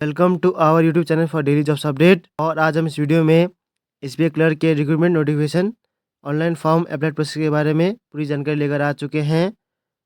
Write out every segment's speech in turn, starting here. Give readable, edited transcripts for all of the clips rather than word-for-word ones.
Welcome to our YouTube channel for daily jobs update. और आज हम इस वीडियो में एसबीआई क्लर्क के recruitment notification online form apply process के बारे में पूरी जानकारी लेकर आ चुके हैं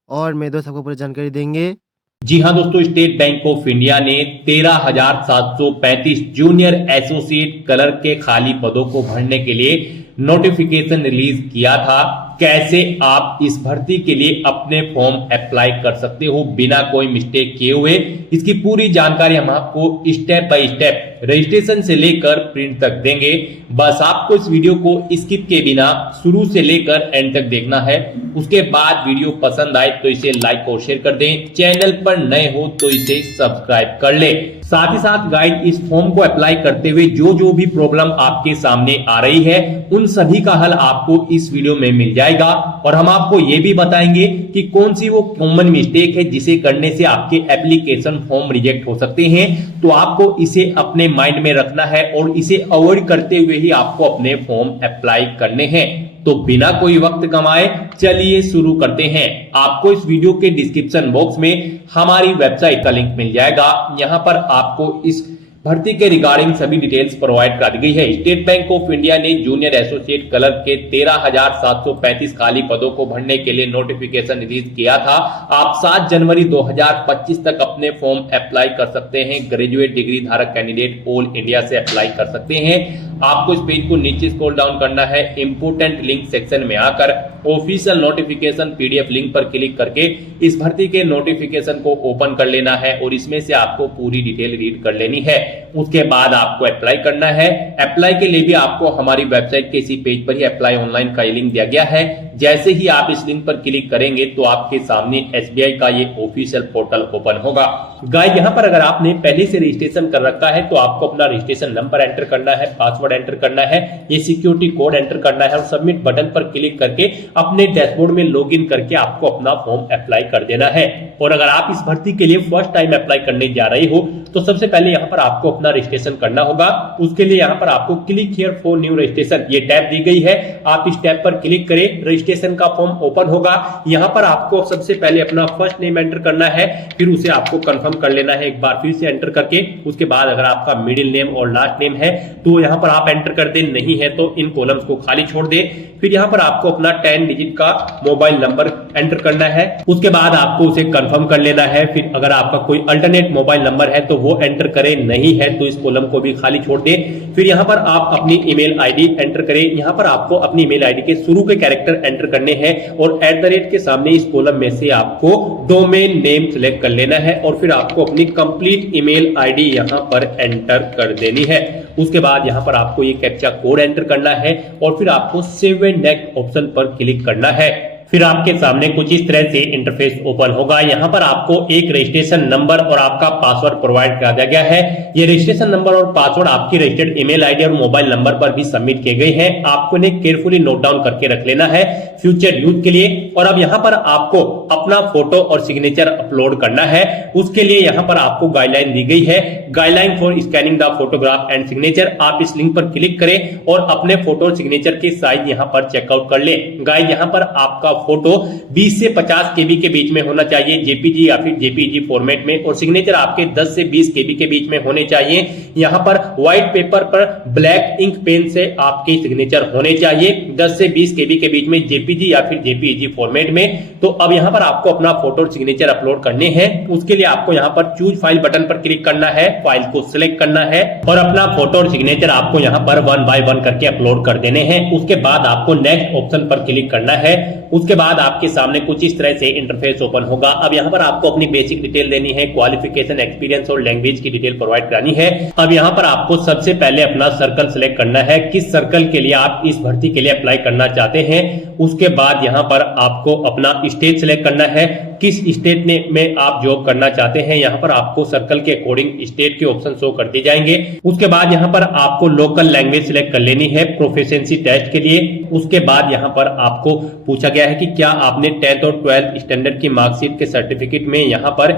और मेरे दोस्त आपको पूरी जानकारी देंगे। जी हां दोस्तों, स्टेट बैंक ऑफ इंडिया ने 13,735 जूनियर एसोसिएट क्लर्क के खाली पदों को भरने के लिए नोटिफिकेशन रिलीज किया था। कैसे आप इस भर्ती के लिए अपने फॉर्म अप्लाई कर सकते हो बिना कोई मिस्टेक किए हुए, इसकी पूरी जानकारी हम आपको स्टेप बाय स्टेप रजिस्ट्रेशन से लेकर प्रिंट तक देंगे। बस आपको इस वीडियो को स्किप के बिना शुरू से लेकर एंड तक देखना है। उसके बाद वीडियो पसंद आए तो इसे लाइक और शेयर कर दें, चैनल पर नए हो तो इसे सब्सक्राइब कर ले। साथ ही साथ गाइड इस फॉर्म को अप्लाई करते हुए जो भी प्रॉब्लम आपके सामने आ रही है उन सभी का हल आपको इस वीडियो में मिल जाएगा। और हम आपको यह भी बताएंगे कि कौन सी वो कॉमन मिस्टेक है जिसे करने से आपके एप्लीकेशन फॉर्म रिजेक्ट हो सकते हैं। तो आपको इसे अपने माइंड में रखना है और इसे अवॉइड करते हुए ही आपको अपने फॉर्म अप्लाई करने हैं। तो बिना कोई वक्त गंवाए चलिए शुरू करते हैं। आपको इस वीडियो के डिस्क्रिप्शन बॉक्स में हमारी वेबसाइट का लिंक मिल जाएगा। यहां पर आपको इस भर्ती के रिगार्डिंग सभी डिटेल्स प्रोवाइड कर दी गई है। स्टेट बैंक ऑफ इंडिया ने जूनियर एसोसिएट क्लर्क के 13,735 खाली पदों को भरने के लिए नोटिफिकेशन रिलीज किया था। आप 7 जनवरी 2025 तक अपने फॉर्म अप्लाई कर सकते हैं। ग्रेजुएट डिग्री धारक कैंडिडेट ऑल इंडिया से अप्लाई कर सकते हैं। आपको इस पेज को नीचे स्क्रॉल डाउन करना है। इंपोर्टेंट लिंक सेक्शन में आकर ऑफिशियल नोटिफिकेशन पीडीएफ लिंक पर क्लिक करके इस भर्ती के नोटिफिकेशन को ओपन कर लेना है और इसमें से आपको पूरी डिटेल रीड कर लेनी है। उसके बाद आपको अप्लाई करना है। अप्लाई के लिए भी आपको हमारी वेबसाइट के इसी पेज पर ही अप्लाई ऑनलाइन का लिंक दिया गया है। जैसे ही आप इस लिंक पर क्लिक करेंगे तो आपके सामने एसबीआई का ये ऑफिशियल पोर्टल ओपन होगा। गाइस, यहां पर अगर आपने पहले से रजिस्ट्रेशन कर रखा है तो आपको अपना रजिस्ट्रेशन नंबर एंटर करना है, पासवर्ड एंटर करना है, ये सिक्योरिटी कोड एंटर करना है और सबमिट बटन पर क्लिक करके अपने डैशबोर्ड में लॉगिन करके आपको अपना फॉर्म अप्लाई कर देना है। और अगर आप इस भर्ती के लिए फर्स्ट टाइम अप्लाई करने जा रहे हो तो सबसे पहले यहां पर आपको अपना रजिस्ट्रेशन करना होगा। उसके लिए यहां पर आपको click here for new registration ये टैब दी गई है। आप इस टैब पर क्लिक करें, रजिस्ट्रेशन का फॉर्म ओपन होगा। यहां पर आपको सबसे पहले अपना फर्स्ट नेम एंटर करना है, फिर उसे आपको कंफर्म कर लेना है एक बार फिर से एंटर करके। उसके बाद अगर आपका मिडिल नेम और लास्ट नेम है तो यहां पर आप एंटर कर दें, नहीं है तो इन कॉलम्स को खाली छोड़ दें। फिर यहां पर आपको अपना 10 डिजिट का मोबाइल नंबर एंटर करना है। उसके बाद आपको उसे कंफर्म कर लेना है। फिर अगर आपका कोई अल्टरनेट मोबाइल नंबर है तो वो एंटर करें, नहीं है तो इस कॉलम को भी खाली छोड़ दें। फिर यहां पर आप अपनी ईमेल आईडी एंटर करें। यहां पर आपको अपनी ईमेल आईडी के शुरू के कैरेक्टर एंटर करने हैं और @ के सामने इस कॉलम में से आपको डोमेन नेम सिलेक्ट कर लेना है और फिर आपको अपनी कंप्लीट ईमेल आईडी यहां पर एंटर कर देनी है। उसके बाद यहां पर आपको ये कैप्चा कोड एंटर करना है और फिर आपको सेव एंड नेक्स्ट ऑप्शन पर क्लिक करना है। फिर आपके सामने कुछ इस तरह से इंटरफेस ओपन होगा। यहां पर आपको एक रजिस्ट्रेशन नंबर और आपका पासवर्ड प्रोवाइड करा दिया गया है। ये रजिस्ट्रेशन नंबर और पासवर्ड आपकी रजिस्टर्ड ईमेल आईडी और मोबाइल नंबर पर भी सबमिट किए गए हैं। आपको इन्हें केयरफुली नोट डाउन करके रख लेना है फ्यूचर यूज के लिए। और अब यहां पर आपको अपना फोटो और सिग्नेचर अपलोड करना है। उसके लिए यहां पर आपको गाइडलाइन दी गई है, guideline for scanning the photograph and signature. आप इस लिंक पर क्लिक करें और अपने फोटो और सिग्नेचर के साइज यहां पर चेकआउट कर लें। गाइस, यहां पर आपका फोटो 20 से 50 केबी के बीच में होना चाहिए जेपीजी या फिर जेपीजी फॉर्मेट में, और सिग्नेचर आपके 10 से 20 केबी के बीच में होने चाहिए। यहां पर व्हाइट पेपर पर ब्लैक इंक पेन से आपके सिग्नेचर होने चाहिए 10 से 20 केबी के बीच में जेपीजी या फिर जेपीजी फॉर्मेट में। तो अब यहां पर आपको अपना फोटो और सिग्नेचर अपलोड करने हैं। उसके लिए आपको यहां पर चूज फाइल बटन पर क्लिक करना है, फाइल को सिलेक्ट करना है और अपना फोटो और सिग्नेचर आपको यहां पर 1 बाय 1 करके अपलोड कर देने हैं। उसके बाद आपको नेक्स्ट ऑप्शन पर क्लिक करना है। उसके बाद आपके सामने कुछ इस तरह से इंटरफेस ओपन होगा। अब यहां पर आपको अपनी बेसिक डिटेल देनी है, क्वालिफिकेशन, एक्सपीरियंस और लैंग्वेज की डिटेल प्रोवाइड करानी है। अब यहां पर आपको सबसे पहले अपना सर्कल सिलेक्ट करना है, किस सर्कल के लिए आप इस भर्ती के लिए अप्लाई करना चाहते हैं। उसके बाद यहां पर आपको अपना स्टेट सिलेक्ट करना है, किस स्टेट में आप जॉब करना चाहते हैं। यहां पर आपको सर्कल के अकॉर्डिंग स्टेट के ऑप्शन शो कर दिए जाएंगे। उसके बाद यहां पर आपको लोकल लैंग्वेज सिलेक्ट कर लेनी है प्रोफिशिएंसी टेस्ट के लिए। उसके बाद यहां पर आपको पूछा गया है कि क्या आपने 10th और 12th स्टैंडर्ड की मार्कशीट के सर्टिफिकेट में यहां पर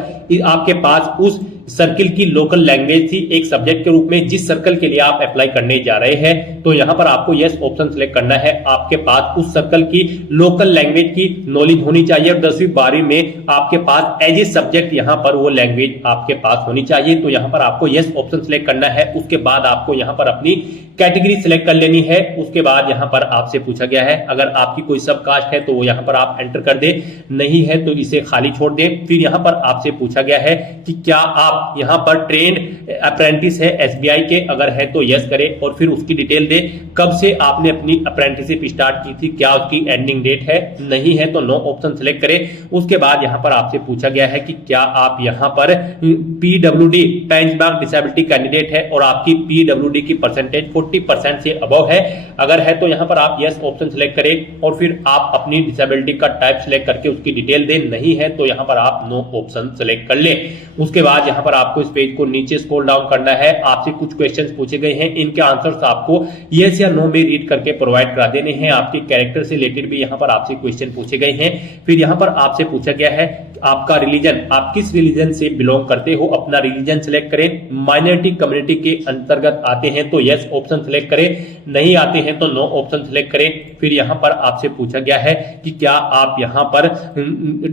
आपके पास उस सर्किल की लोकल लैंग्वेज थी एक सब्जेक्ट के रूप में जिस सर्कल के लिए आप अप्लाई करने जा रहे हैं। तो यहां पर आपको यस ऑप्शन सिलेक्ट करना है। आपके पास उस सर्कल की लोकल लैंग्वेज की नॉलेज होनी चाहिए और 10वीं 12वीं में आपके पास एज ए सब्जेक्ट यहाँ पर वो लैंग्वेज आपके पास होनी चाहिए। तो यहाँ पर आपको यस ऑप्शन सिलेक्ट करना है। उसके बाद आपको यहाँ पर अपनी कैटेगरी सिलेक्ट कर लेनी है। उसके बाद यहाँ पर आपसे पूछा गया है अगर आपकी कोई सब कास्ट है तो वो यहाँ पर आप एंटर कर दे, नहीं है तो इसे खाली छोड़ दे। फिर यहाँ पर आपसे पूछा गया है कि क्या आप यहाँ पर ट्रेंड अप्रेंटिस है एसबीआई के, अगर है तो यस करें और फिर उसकी डिटेल दे, कब से आपने अपनी अप्रेंटिसशिप स्टार्ट की थी, क्या उसकी एंडिंग डेट है, नहीं है तो नो ऑप्शन सिलेक्ट करें। उसके बाद यहाँ पर आपसे पूछा गया है कि क्या आप यहाँ पर पीडब्ल्यूडी बेंचमार्क डिसेबिलिटी कैंडिडेट है और आपकी पीडब्ल्यूडी की परसेंटेज 40% से अबव है, अगर है तो यहाँ पर आप यस ऑप्शन सिलेक्ट करें और फिर आप अपनी डिसेबिलिटी का टाइप सिलेक्ट करके उसकी डिटेल दें, नहीं है तो यहाँ पर आप नो ऑप्शन सिलेक्ट कर लें। उसके बाद यहाँ पर आपको इस पेज को नीचे स्क्रॉल डाउन करना है। आपसे कुछ क्वेश्चंस पूछे गए हैं, इनके आंसर्स आपको यस या नो में रीड करके प्रोवाइड करा देने हैं। आपके कैरेक्टर से रिलेटेड भी यहाँ पर आपसे क्वेश्चन पूछे गए हैं। फिर यहाँ पर आपसे पूछा गया है आपका रिलीजन, आप किस रिलीजन से बिलोंग करते हो, अपना रिलीजन सिलेक्ट करें। माइनॉरिटी कम्युनिटी के अंतर्गत आते हैं तो यस ऑप्शन सिलेक्ट करें, नहीं आते हैं तो नो ऑप्शन सिलेक्ट करें। फिर यहाँ पर आपसे पूछा गया है कि क्या आप यहाँ पर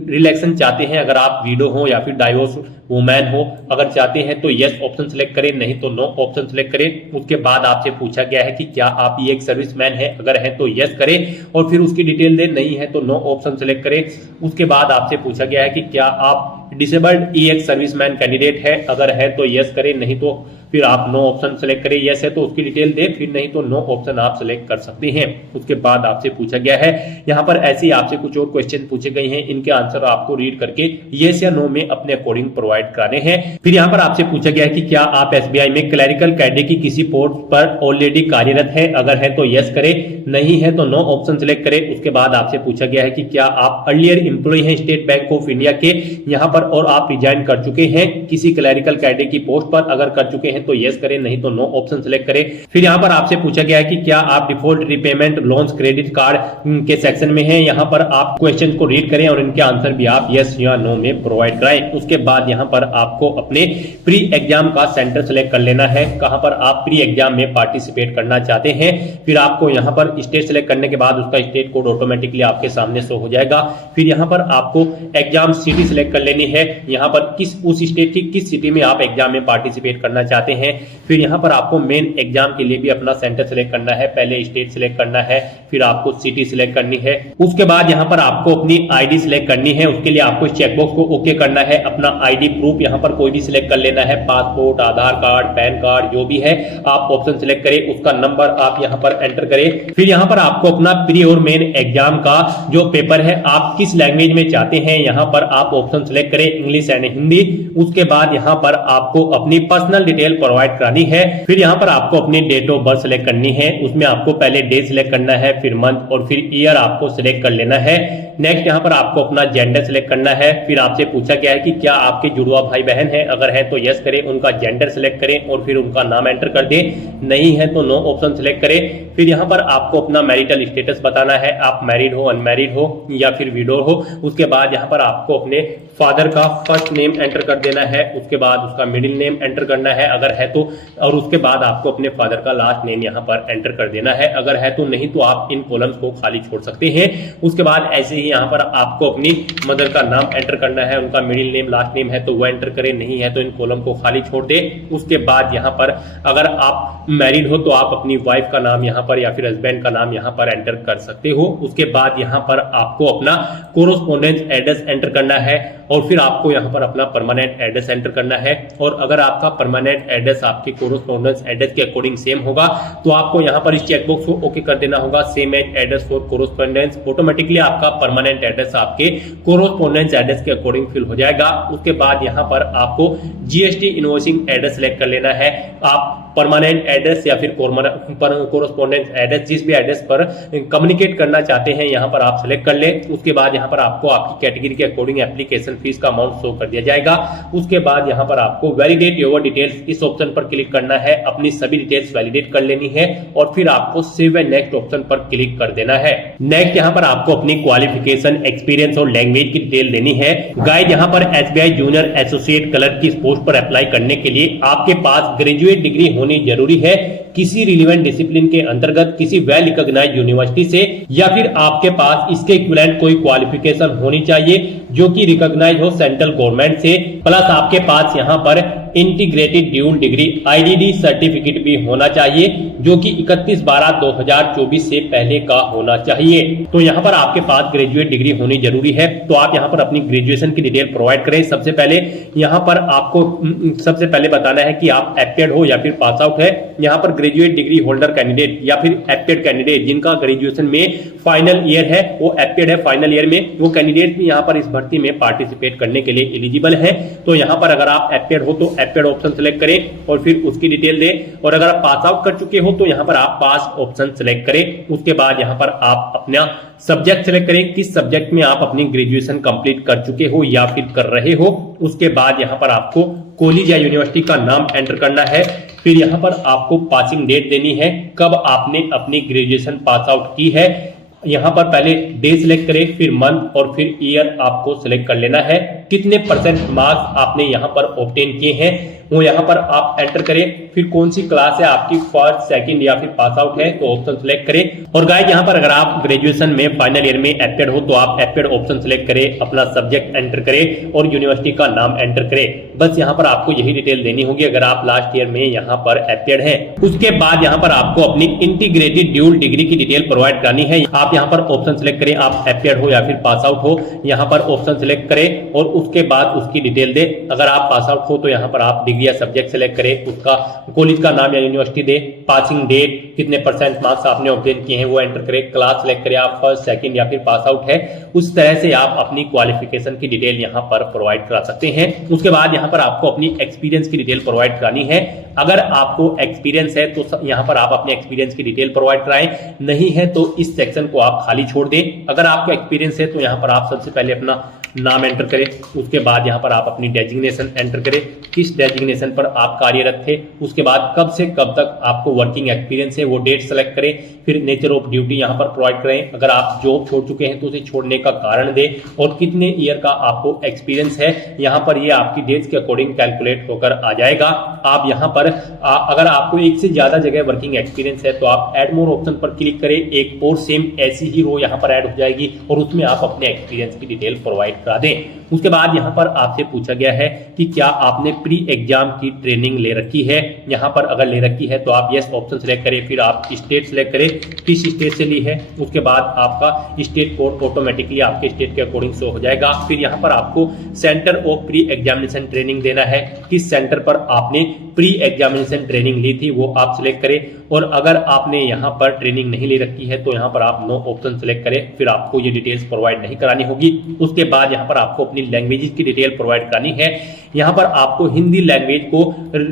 रिलेक्शन चाहते हैं, अगर आप विडो हो या फिर डाइवोर्स वुमेन हो, अगर चाहते हैं तो यस ऑप्शन सिलेक्ट करें, नहीं तो नो ऑप्शन सिलेक्ट करें। उसके बाद आपसे पूछा गया है कि क्या आप ये एक सर्विसमैन है, अगर है तो यस करें और फिर उसकी डिटेल दें, नहीं है तो नो ऑप्शन सिलेक्ट करें। उसके बाद आपसे पूछा गया है कि क्या आप डिसेबल्ड ई एक्स सर्विसमैन कैंडिडेट है, अगर है तो यस करें, नहीं तो फिर आप नो ऑप्शन सेलेक्ट करें। यस है तो उसकी डिटेल दे, फिर नहीं तो नो ऑप्शन आप सेलेक्ट कर सकते हैं। उसके बाद आपसे पूछा गया है यहाँ पर ऐसे ही आपसे कुछ और क्वेश्चन पूछे गए हैं, इनके आंसर आपको रीड करके यस या नो में अपने अकॉर्डिंग प्रोवाइड कराने हैं। फिर यहाँ पर आपसे पूछा गया है कि क्या आप एसबीआई में क्लरिकल कैडर की किसी पोस्ट पर ऑलरेडी कार्यरत है, अगर है तो यस करें, नहीं है तो नो ऑप्शन सेलेक्ट करें। उसके बाद आपसे पूछा गया है कि क्या आप अर्लियर एम्प्लॉय हैं स्टेट बैंक ऑफ इंडिया के यहाँ पर और आप रिजाइन कर चुके हैं किसी क्लरिकल कैडर की पोस्ट पर, अगर कर चुके हैं तो यस करें, नहीं तो नो ऑप्शन सेलेक्ट करें। फिर यहाँ पर आपसे पूछा गया है कि क्या आप default repayment loans credit card के सेक्शन में हैं, यहाँ पर आप क्वेश्चन को रीड करें और इनके आंसर भी आप यस या नो में प्रोवाइड कराएं। उसके बाद यहाँ पर आपको अपने प्री एग्जाम का सेंटर सेलेक्ट कर लेना है, कहां पर आप प्री एग्जाम में पार्टिसिपेट करना चाहते हैं। फिर आपको यहाँ पर स्टेट सेलेक्ट करने के बाद उसका स्टेट कोड ऑटोमेटिकली आपके सामने शो हो जाएगा। फिर यहाँ पर आपको एग्जाम सिटी सेलेक्ट कर लेनी है, यहाँ पर उस स्टेट की किस सिटी में आप एग्जाम में पार्टिसिपेट करना चाहते हैं। फिर यहाँ पर आपको मेन एग्जाम के लिए भी अपना सेंटर सेलेक्ट करना है, पहले स्टेट सेलेक्ट करना है, फिर आपको सिटी सेलेक्ट करनी है। उसके बाद यहाँ पर आपको अपनी आईडी सेलेक्ट करनी है, उसके लिए आपको चेकबॉक्स को ओके करना है। अपना आईडी प्रूफ यहाँ पर कोई भी सिलेक्ट कर लेना है, पासपोर्ट, आधार कार्ड, पैन कार्ड, जो भी है आप ऑप्शन सिलेक्ट करें, उसका नंबर आप यहाँ पर एंटर करें। फिर यहाँ पर आपको अपना प्री और मेन एग्जाम का जो पेपर है आप किस लैंग्वेज में चाहते हैं, यहाँ पर आप ऑप्शन सिलेक्ट करें, इंग्लिश एंड हिंदी। उसके बाद यहाँ पर आपको अपनी पर्सनल डिटेल प्रोवाइड करानी है। फिर यहाँ पर आपको अपनी डेट ऑफ बर्थ सिलेक्ट करनी है, उसमें आपको पहले डे सिलेक्ट करना है, फिर मंथ और फिर ईयर आपको सिलेक्ट कर लेना है। नेक्स्ट यहाँ पर आपको अपना जेंडर सिलेक्ट करना है। फिर आपसे पूछा गया है कि क्या आपके जुड़वा भाई बहन है, अगर है तो यस करें, उनका जेंडर सिलेक्ट करें और फिर उनका नाम एंटर कर दें, नहीं है तो नो ऑप्शन सिलेक्ट करें। फिर यहाँ पर आपको अपना मैरिटल स्टेटस बताना है, आप मैरिड हो, अनमैरिड हो या फिर विडो हो। उसके बाद यहाँ पर आपको अपने फादर का फर्स्ट नेम एंटर कर देना है, उसके बाद उसका मिडिल नेम एंटर करना है अगर है तो, और उसके बाद आपको अपने फादर का लास्ट नेम यहाँ पर एंटर कर देना है, अगर है तो, नहीं तो आप इन कॉलम्स को खाली छोड़ सकते हैं। उसके बाद ऐसे ही यहाँ पर आपको अपनी मदर का नाम एंटर करना है, उनका मिडिल नेम लास्ट नेम है तो वो एंटर करें, नहीं है तो इन कॉलम को खाली छोड़ दे। उसके बाद यहाँ पर अगर आप मैरिड हो तो आप अपनी वाइफ का नाम यहाँ पर या फिर हस्बैंड का नाम यहाँ पर एंटर कर सकते हो। उसके बाद यहाँ पर आपको अपना कोरोस्पोंडेंस एड्रेस एंटर करना है और फिर आपको यहाँ पर अपना परमानेंट एड्रेस एंटर करना है। और अगर आपका परमानेंट एड्रेस आपके कोरोस्पोंडेंस एड्रेस के अकॉर्डिंग सेम होगा तो आपको यहाँ पर इस चेकबॉक्स को ओके कर देना होगा, same address for correspondence. Automatically आपका परमानेंट एड्रेस आपके कोरोस्पोंडेंस एड्रेस के अकॉर्डिंग फिल हो जाएगा। उसके बाद यहाँ पर आपको जीएसटी इनवॉइसिंग एड्रेस सेलेक्ट कर लेना है। आप परमानेंट एड्रेस या फिर कोरोस्पोंडेंस एड्रेस, जिस भी एड्रेस पर कम्युनिकेट करना चाहते हैं यहाँ पर आप सेलेक्ट कर लें। उसके बाद यहाँ पर आपको आपकी कैटेगरी के अकॉर्डिंग एप्लीकेशन फीस का अमाउंट शो कर दिया जाएगा। उसके बाद यहाँ पर आपको वैलिडेट योर डिटेल्स इस ऑप्शन पर क्लिक करना है, अपनी सभी डिटेल्स वैलिडेट कर लेनी है और फिर आपको सेव एंड नेक्स्ट ऑप्शन पर क्लिक कर देना है। नेक्स्ट यहाँ पर आपको अपनी क्वालिफिकेशन, एक्सपीरियंस और लैंग्वेज की डिटेल देनी है। गाइस, यहाँ पर एसबीआई जूनियर एसोसिएट क्लर्क की पोस्ट पर अप्लाई करने के लिए आपके पास ग्रेजुएट डिग्री होनी जरूरी है किसी रिलेवेंट डिसिप्लिन के अंतर्गत किसी वेल रिकॉग्नाइज्ड यूनिवर्सिटी से, या फिर आपके पास इसके इक्विवेलेंट कोई क्वालिफिकेशन होनी चाहिए जो कि रिकॉग्नाइज हो सेंट्रल गवर्नमेंट से, प्लस आपके पास यहाँ पर integrated dual degree IDD certificate भी होना चाहिए जो कि 31/12/2024 से पहले का होना चाहिए। तो यहाँ पर आपके पास ग्रेजुएट डिग्री होनी जरूरी है। तो आप यहाँ पर अपनी ग्रेजुएशन की डिटेल प्रोवाइड करें। सबसे पहले यहाँ पर आपको सबसे पहले बताना है कि आप एप्टेड हो या फिर पास आउट है। यहाँ पर ग्रेजुएट डिग्री होल्डर कैंडिडेट या फिर एप्टेड कैंडिडेट जिनका ग्रेजुएशन में फाइनल ईयर है, वो एप्टेड है फाइनल ईयर में, वो कैंडिडेट भी यहाँ पर इस भर्ती में पार्टिसिपेट करने के लिए एलिजिबल है। तो यहाँ पर अगर आप एप्टेड हो तो एप्टेड ऑप्शन सेलेक्ट करें और फिर उसकी डिटेल दें, और अगर आप पास आउट कर चुके हो तो यहाँ पर आप पास ऑप्शन सेलेक्ट करें। उसके बाद यहाँ पर आप अपना सब्जेक्ट सेलेक्ट करें, किस सब्जेक्ट में आप अपनी ग्रेजुएशन कंप्लीट कर चुके हो या फिर कर रहे हो। उसके बाद यहाँ पर आपको कॉलेज या यूनिवर्सिटी का नाम एंटर करना है। फिर यहाँ पर आपको पासिंग डेट देनी है, कब आपने अपनी ग्रेजुएशन पास आउट की है। यहाँ पर पहले डे सिलेक्ट करें, फिर मंथ और फिर ईयर आपको सिलेक्ट कर लेना है। कितने परसेंट मार्क्स आपने यहाँ पर ऑब्टेन किए हैं वो यहाँ पर आप एंटर करें। फिर कौन सी क्लास है आपकी, फर्स्ट सेकंड या फिर पास आउट है, तो ऑप्शन सिलेक्ट करें। और गाइस यहाँ पर अगर आप ग्रेजुएशन में फाइनल ईयर में एप्टेड हो तो आप एप्टेड ऑप्शन सिलेक्ट करें, अपना सब्जेक्ट एंटर करें और यूनिवर्सिटी का नाम एंटर करें। बस यहाँ पर आपको यही डिटेल देनी होगी अगर आप लास्ट ईयर में यहाँ पर एप्टेड है। उसके बाद यहाँ पर आपको अपनी इंटीग्रेटेड ड्यूल डिग्री की डिटेल प्रोवाइड करनी है। आप यहाँ पर ऑप्शन सिलेक्ट करें, आप एप्टेड हो या फिर पास आउट हो, यहाँ पर ऑप्शन सिलेक्ट करें और उसके बाद उसकी डिटेल दे। अगर आप पास आउट हो तो यहाँ पर आप डिग्री या सब्जेक्ट सेलेक्ट करें, उसका कॉलेज का नाम या यूनिवर्सिटी दे, पासिंग डेट, कितने परसेंट मार्क्स आपने ऑब्टेन किए हैं वो एंटर करें, क्लास सेलेक्ट करें, आप फर्स्ट सेकंड या फिर पास आउट है। उस तरह से आप अपनी क्वालिफिकेशन की डिटेल यहाँ पर प्रोवाइड करा सकते हैं। उसके बाद यहाँ पर आपको अपनी एक्सपीरियंस की डिटेल प्रोवाइड करानी है। अगर आपको एक्सपीरियंस है तो यहाँ पर आप अपने एक्सपीरियंस की डिटेल प्रोवाइड कराएं, नहीं है तो इस सेक्शन को आप खाली छोड़ दें। अगर आपको एक्सपीरियंस है तो यहाँ पर आप सबसे पहले अपना नाम एंटर करें। उसके बाद यहाँ पर आप अपनी डेजिग्नेशन एंटर करें, किस डेजिग्नेशन पर आप कार्यरत थे। उसके बाद कब से कब तक आपको वर्किंग एक्सपीरियंस है वो डेट सेलेक्ट करें। फिर नेचर ऑफ ड्यूटी यहाँ पर प्रोवाइड करें। अगर आप जॉब छोड़ चुके हैं तो उसे छोड़ने का कारण दें और कितने ईयर का आपको एक्सपीरियंस है। यहाँ पर ये आपकी डेट्स के अकॉर्डिंग कैलकुलेट होकर आ जाएगा। आप यहाँ पर अगर आपको एक से ज्यादा जगह वर्किंग एक्सपीरियंस है तो आप एड मोर ऑप्शन पर क्लिक करें, एक और सेम ऐसी ही रो यहाँ पर ऐड हो जाएगी और उसमें आप अपने एक्सपीरियंस की डिटेल प्रोवाइड करा दें। उसके बाद यहाँ पर आपसे पूछा गया है कि क्या आपने प्री एग्जाम की ट्रेनिंग ले रखी है। यहाँ पर अगर ले रखी है तो आप यस ऑप्शन सेलेक्ट करें, फिर आप स्टेट सेलेक्ट करें, किस स्टेट से ली है। उसके बाद आपका स्टेट कोड ऑटोमेटिकली आपके स्टेट के अकॉर्डिंग शो हो जाएगा। फिर यहाँ पर आपको centre of pre examination training देना है, किस सेंटर पर आपने प्री एग्जामिनेशन ट्रेनिंग ली थी वो आप सिलेक्ट करें। और अगर आपने यहाँ पर ट्रेनिंग नहीं ले रखी है तो यहाँ पर आप नो ऑप्शन सेलेक्ट करें, फिर आपको ये डिटेल्स प्रोवाइड नहीं करानी होगी। उसके बाद यहाँ पर आपको अपनी लैंग्वेज की डिटेल प्रोवाइड करानी है। यहाँ पर आपको हिंदी लैंग्वेज को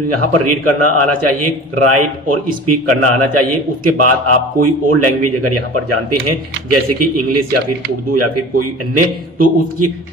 यहाँ पर रीड करना आना चाहिए, राइट और स्पीक करना आना चाहिए। उसके बाद आप कोई और लैंग्वेज अगर यहाँ पर जानते हैं जैसे कि इंग्लिश या फिर उर्दू या फिर कोई अन्य, तो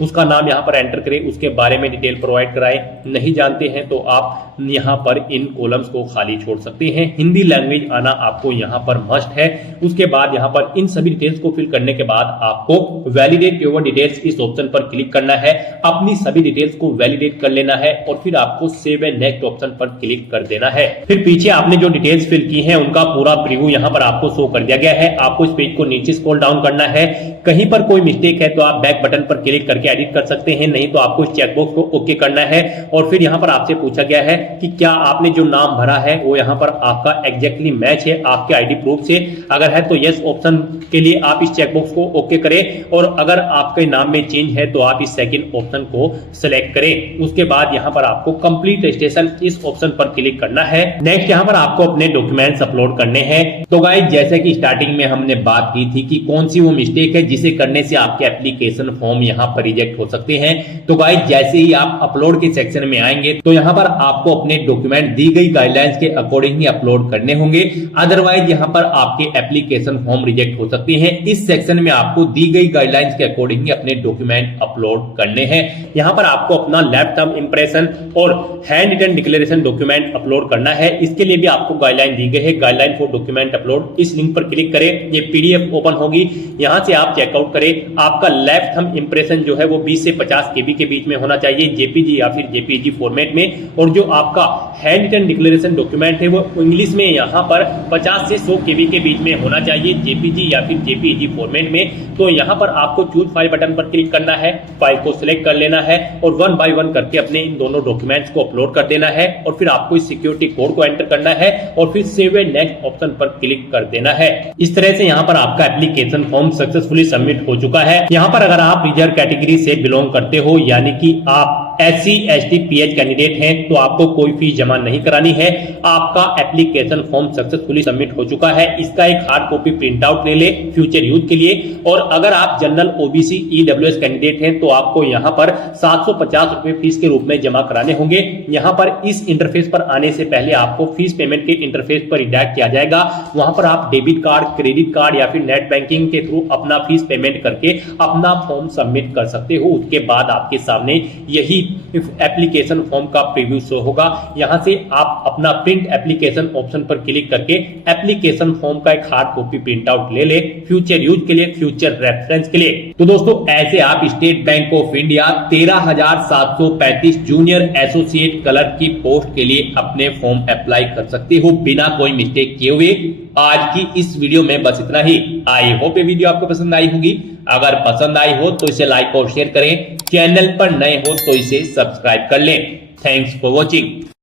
उसका नाम यहाँ पर एंटर करें, उसके बारे में डिटेल प्रोवाइड कराएं। नहीं जानते हैं तो आप यहाँ पर इन कॉलम्स को खाली छोड़ सकते हैं। हिंदी लैंग्वेज आना आपको यहाँ पर मस्ट है। उसके बाद यहाँ पर इन सभी डिटेल्स को फिल करने के बाद आपको वैलिडेट योर डिटेल्स इस ऑप्शन पर क्लिक करना है, अपनी सभी डिटेल्स को वैलिडेट कर लेना है और फिर आपको सेव एंड नेक्स्ट ऑप्शन पर क्लिक कर देना है। फिर पीछे आपने जो डिटेल्स फिल की हैं उनका पूरा प्रीव्यू यहाँ पर आपको शो कर दिया गया है। आपको इस पेज को नीचे स्क्रॉल डाउन करना है, कहीं पर कोई मिस्टेक है तो आप बैक बटन पर क्लिक करके एडिट कर सकते हैं, नहीं तो आपको इस चेकबॉक्स को ओके करना है। और फिर यहाँ पर आपसे पूछा गया है कि क्या आपने जो नाम भरा है वो यहाँ पर आपका एग्जैक्टली मैच है आपके आईडी प्रूफ से। अगर है तो यस ऑप्शन के लिए आप इस चेकबॉक्स को ओके करें, और अगर आपके नाम में चेंज है तो आप इस सेकंड ऑप्शन को सिलेक्ट करें। उसके बाद यहाँ पर आपको कंप्लीट रजिस्ट्रेशन इस ऑप्शन पर क्लिक करना है। नेक्स्ट यहाँ पर आपको अपने डॉक्यूमेंट्स अपलोड करने हैं। तो गाइस जैसे कि स्टार्टिंग में हमने बात की थी कि कौन सी वो मिस्टेक है जिसे करने से आपके एप्लीकेशन फॉर्म यहाँ पर रिजेक्ट हो सकते हैं। तो गाइस जैसे ही आप अपलोड के सेक्शन में आएंगे तो यहाँ पर आपको अपने डॉक्यूमेंट दी गई गाइडलाइंस के अकॉर्डिंग ही अपलोड करने होंगे, अदरवाइज यहाँ पर आपके एप्लीकेशन फॉर्म रिजेक्ट हो सकते हैं। इस सेक्शन में आपको दी गई गाइडलाइंस के अकॉर्डिंग ही अपने डॉक्यूमेंट अपलोड करने हैं। यहाँ पर आपको अपना लैब टर्म इंप्रेशन और handwritten declaration document upload करना है। इसके लिए भी आपको गाइडलाइन दी गई है, गाइडलाइन फॉर डॉक्यूमेंट अपलोड। इस लिंक पर क्लिक करें, ये पीडीएफ ओपन होगी। यहाँ से आप चेकआउट करें, आपका लेफ्ट थंब इंप्रेशन जो है वो 20 से 50 केबी के बीच में होना चाहिए जेपीजी या फिर जेपीजी फॉर्मेट में, और जो आपका हैंड रिटन डिक्लेरेशन डॉक्यूमेंट है वो इंग्लिश में यहाँ पर 50 से 100 केबी के बीच में होना चाहिए जेपीजी या फिर जेपीजी फॉर्मेट में। तो यहाँ पर आपको चूज फाइल बटन पर क्लिक करना है, फाइल को सिलेक्ट कर लेना है और 1 बाय 1 करके अपने इन दोनों डॉक्यूमेंट्स को अपलोड कर देना है, और फिर आपको इस सिक्योरिटी कोड को एंटर करना है और फिर सेव एंड नेक्स्ट ऑप्शन पर क्लिक कर देना है। इस तरह से यहाँ पर आपका एप्लीकेशन फॉर्म सक्सेसफुली सबमिट हो चुका है। यहाँ पर अगर आप रिजर्व कैटेगरी से बिलोंग करते हो, यानी कि आप SC ST PH कैंडिडेट हैं, तो आपको कोई फीस जमा नहीं करानी है। आपका एप्लीकेशन फॉर्म सक्सेसफुली सबमिट हो चुका है। इसका एक हार्ड कॉपी प्रिंट आउट ले ले फ्यूचर यूज के लिए। और अगर आप जनरल OBC EWS कैंडिडेट हैं, तो आपको यहाँ पर 750 रुपए फीस के रूप में जमा कराने होंगे। यहाँ पर इस इंटरफेस पर आने से पहले आपको फीस पेमेंट के इंटरफेस पर रिडायरेक्ट किया जाएगा। वहां पर आप डेबिट कार्ड, क्रेडिट कार्ड या फिर नेट बैंकिंग के थ्रू अपना फीस पेमेंट करके अपना फॉर्म सबमिट कर सकते हो। उसके बाद आपके सामने यही एप्लीकेशन फॉर्म का प्रीव्यू शो होगा। यहां से आप अपना प्रिंट एप्लीकेशन ऑप्शन पर क्लिक करके एप्लीकेशन फॉर्म का एक हार्ड कॉपी प्रिंट आउट ले ले फ्यूचर यूज के लिए, फ्यूचर रेफरेंस के लिए। तो दोस्तों ऐसे आप state bank of India 13,735 junior associate clerk की पोस्ट के लिए अपने फॉर्म अप्लाई कर सकते हो बिना कोई मिस्टेक किए हुए। आज की इस वीडियो में बस इतना ही। आई होप ये वीडियो आपको पसंद आई होगी। अगर पसंद आई हो तो इसे लाइक और शेयर करें। चैनल पर नए हो तो इसे सब्सक्राइब कर लें। Thanks for watching.